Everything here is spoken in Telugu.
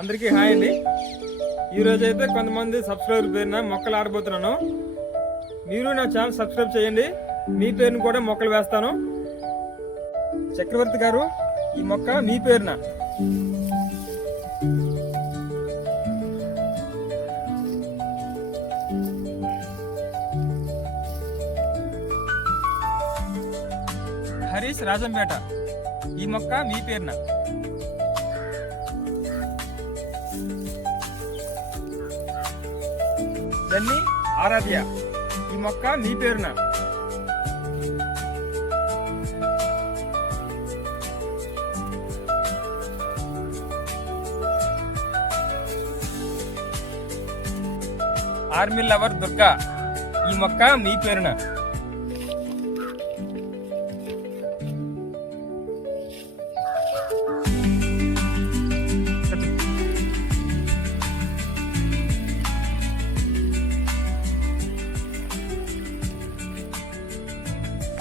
అందరికీ హాయ్ అండి. ఈరోజు అయితే కొంతమంది సబ్స్క్రైబర్ పేరున మొక్కలు ఆడబోతున్నాను. మీరు నా ఛానల్ సబ్స్క్రైబ్ చేయండి, మీ పేరును కూడా మొక్కలు వేస్తాను. చక్రవర్తి గారు, ఈ మొక్క మీ పేరున. హరీష్ రాజంపేట, ఈ మొక్క మీ పేరున. జన్ని ఆరాధ్య, ఈ మొక్క మీ పేరున. ఆర్మీ లవర్ దుర్గా, ఈ మొక్క మీ పేరున.